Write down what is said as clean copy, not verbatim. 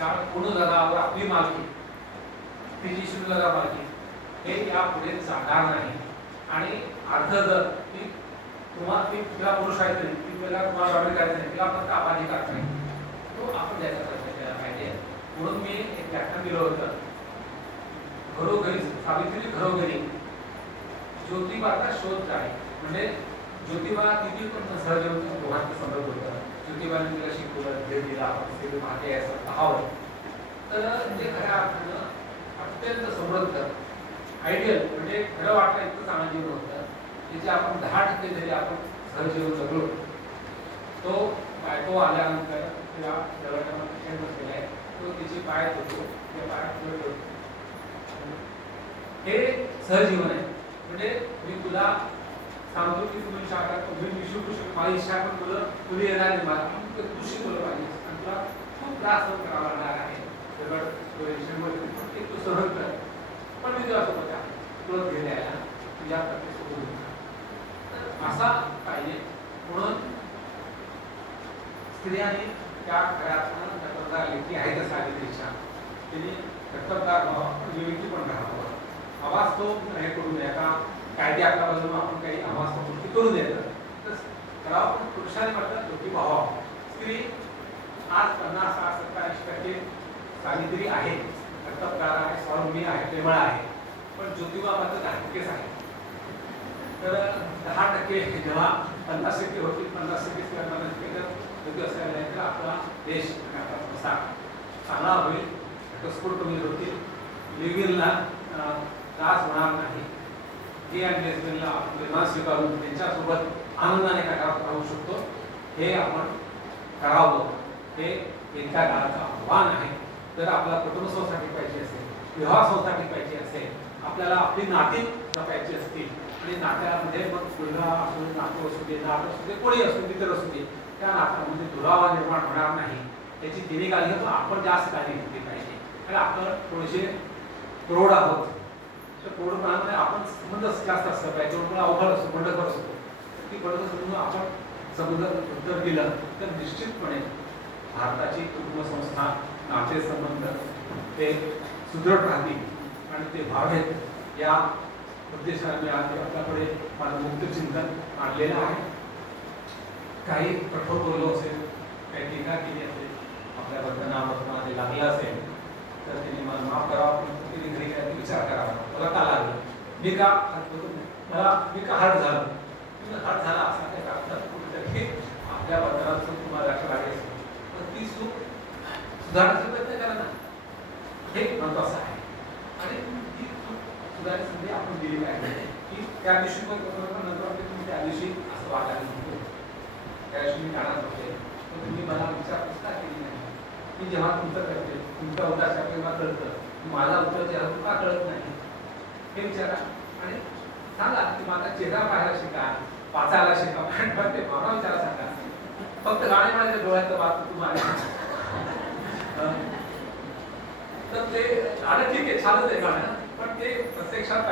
कारण पूर्ण जगावर आपली मालकी, तिची शुल्लक मालकी हे यापुढे जाणार नाही. आणि अर्ध जर ती तिला पुरुष आहे तरी तिला तुम्हाला जॉईन करायचं नाही, तिला फक्त आबादी करायचं नाही, तो आपण त्याचा प्रयत्न केला पाहिजे. म्हणून मी एक व्याख्यान दिलं होतं, घरोघरी सावित्री घरोघरी ज्योतिबाचा शोध काय. म्हणजे ज्योतिबा किती पण सहज दोघांचं संदर्भ होतं. ज्योतिबाने तिला शिकवलं, भेट दिला, ते मागे असं पाहावं. तर म्हणजे खऱ्या अर्थानं अत्यंत समृद्ध आयडियल, म्हणजे खरं वाटतं इतकं चांगलं जीवन होतं त्याचे आपण 10% जरी आपण सहजीवन जगलो. तो बायको आल्यानंतर तिला जवळच्या पेशंट बसलेला आहे, तो तिची पाय धुतो, त्या पायात हे सहजीवन आहे. म्हणजे मी तुला सांगतो की तुम्ही शाळा तुम्ही शिकू शकतो, माझी इच्छा पण तुला येणार नाही, मला तू शिकवलं पाहिजे आणि तुला खूप त्रास करावा लागणार आहे. तू सहन कर, पण मी तुला सोबत आहे, तुला घेऊन यायला तुझ्या असा पाहिजे. म्हणून स्त्रियांनी त्या घरात लेखी आहे तर सावित्रीच्या तिने कर्तव्यदार व्हावं, विवेकी पण राहावं. आवाज तो हे करू नये का कायदे आपल्या बाजूने आपण काही आवाज गोष्टी करू द्यायचं तर करावं. पण पुरुषांनी म्हटलं दोघी भावा स्त्री आज 50-60-70% सावित्री आहे, कर्तव्यदार आहे, स्वावलंबी आहे, प्रेमळ आहे. पण ज्योतिबा मात्र 10%च आहे. तर 10% जेव्हा 50% होतील, 50% योग्य असायला नाही तर आपला देश आणि आपला संसार चांगला होईल, घटस्फोट कमी होतील, लिव्हिंगला त्रास होणार नाही. गे आणि लेस्बियनला प्रेमात स्वीकारून त्यांच्यासोबत आनंदाने राहू शकतो, हे आपण करावं. हे एका काळाचं आव्हान आहे. जर आपला कुटुंब संस्था टिकवायची असेल, विवाह संस्था टिकवायची असेल, आपल्याला आपली नाती जपायची असतील आणि नात्यामध्ये मग मुलगा असू दे, नातू असू दे, नात असू दे, कोणी असू दे, मित्र असू दे, त्या नात्यामध्ये दुरावा निर्माण होणार नाही याची तिने काळजी घेतो. आपण जास्त काळजी घेतली पाहिजे. आणि आपण थोडेसे प्रौढ आहोत, तर प्रौढपणामध्ये आपण संबंध जास्त असलं पाहिजे. त्यामुळे अवघड असतो, बंडखोर असतो, ती बंड समजून आपण संबंध उत्तर दिलं तर निश्चितपणे भारताची कुटुंब संस्था, नाते संबंध ते सुदृढ राहतील आणि ते व्हावेत या उद्देशाने मी आज आपल्याकडे माझं मुक्त चिंतन मांडलेलं आहे. काही कठोर बोललो असेल, काही टीका केली असेल, आपल्याबद्दल नावामध्ये लागलं असेल तर तिने मला माफ करावं. तिने घरी काय विचार करावा, मला का लागलं, मी का हर्ट झालो, हर्ट झाला असा काही अर्थ कुठेतरी आपल्याबद्दल तुम्हाला लक्ष लागेल असेल तर ती चूक सुधारण्याचा प्रयत्न करा ना, हे महत्वाचं आहे. आणि ती चूक सुधारण्याची संधी आपण दिली पाहिजे की त्या दिवशी पण नंतर तुम्ही त्या दिवशी असं वागायला नको, त्या दिवशी मी जाणार होते तर तुम्ही मला विचारपूस का केली नाही. मी जेव्हा तुमचं करते, तुमच्या उद्देशा केव्हा कळतं, माझा उत्तर चेहरा तुला कळत नाही, हे विचारा आणि सांगा की माझा चेहरा पाहायला शिका, वाचायला शिका, ते मला विचारा सांगा. फक्त गाणे माझ्या डोळ्याचं वाच तुम्हाला तर ते आता ठीक आहे, छानच आहे गाणं, पण ते प्रत्यक्षात